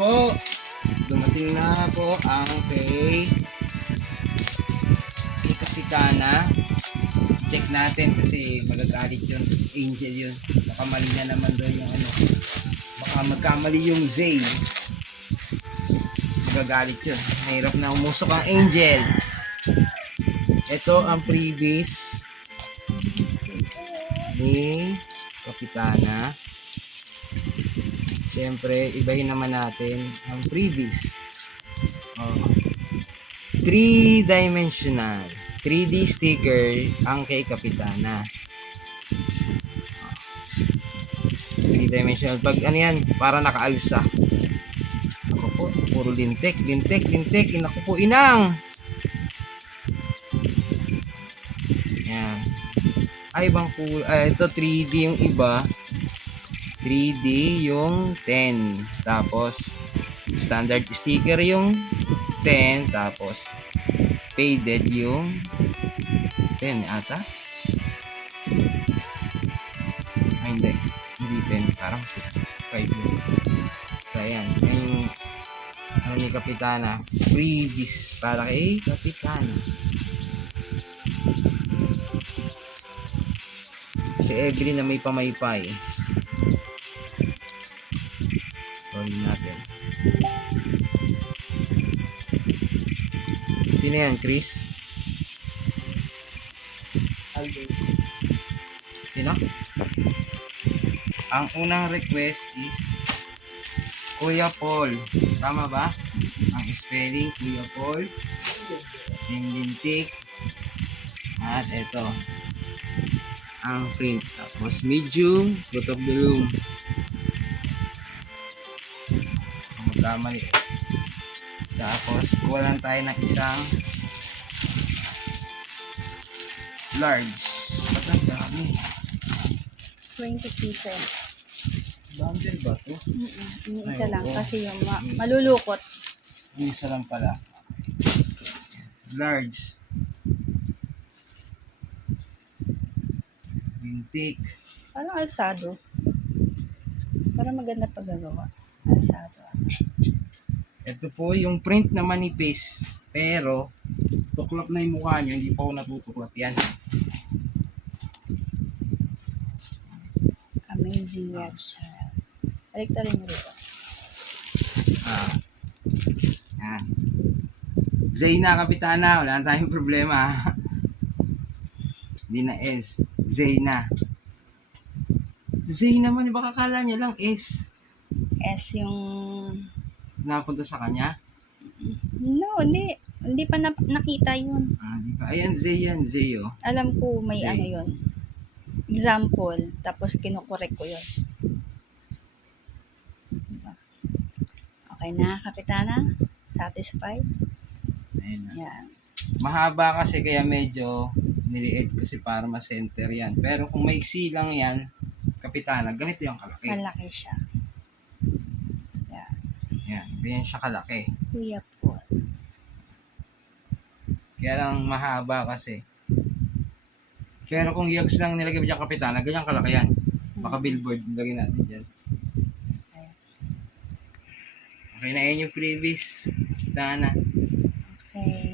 po. Dumating na po ang kay Kapitana. Check natin kasi magagalit yun. Angel yun. Baka mali na naman doon yung ano. Baka magkamali yung Zay. Magagalit yun. Mahirap na umusok ang Angel. Ito ang previous ni Kapitana. Siyempre, ibahin naman natin ang previous. Oh. 3-dimensional. 3D sticker ang kay Kapitana. 3-dimensional. Pag ano yan, para nakaalsa. Ako po, puro lintik. Ako po, inang! Yan. Ay, ibang ito 3D yung iba. 3D yung 10. Tapos, standard sticker yung 10. Tapos, faded yung 10 ata. Ay, hindi. Hindi 10. Parang 5 yun. So, ayan. Yung ano ni Kapitana. Freebies para kay Kapitana. Si Evelyn na may pamaypay. Sorry natin. Sino yan, Chris? Sino? Ang unang request is Kuya Paul. Tama ba? Ang spelling, Kuya Paul. Lintik. At ito. Ang print. Tapos medium, fruit of the loom. Magkamali. Tapos, kuha lang tayo ng isang large. Ba't ang dami? 20 pieces. Bundle ba ito? Yung isa Ay, lang oo. kasi yung malulukot. Yung isa lang pala. Large. Bintik. Parang alsado. Parang maganda paggagawa. Alsado. Ito po yung print na manipis. Pero, tuklap na yung mukha nyo. Hindi pa ako natutuklap yan. Amazing yan. Balik rin mo rito. Yan. Zayna, Kapitana. Wala na tayong problema. Hindi na S. Zayna. Zayna man. Baka kala niya lang S. S yung... Napunta sa kanya. No, hindi. Hindi pa nakita yun. Di ba? Ayan, Zay yan. Zay, oh. Alam ko may Zay. ano yun. Example. Tapos kinukorek ko yun. Diba? Okay na, Kapitana? Satisfied? Ayun na. Yan. Mahaba kasi kaya medyo niliit kasi para ma-center yan. Pero kung maiksi lang yan, Kapitana, ganito yung kalaki. Malaki siya. Yan. Yan, ganyan siya kalaki. Kuya Paul. Kaya lang mahaba kasi. Pero kung yags lang nilagay mo dyan, Kapitana, ganyan kalaki yan. Baka billboard, lagay natin dyan. Okay na, yan yung previous. Basta na. Okay.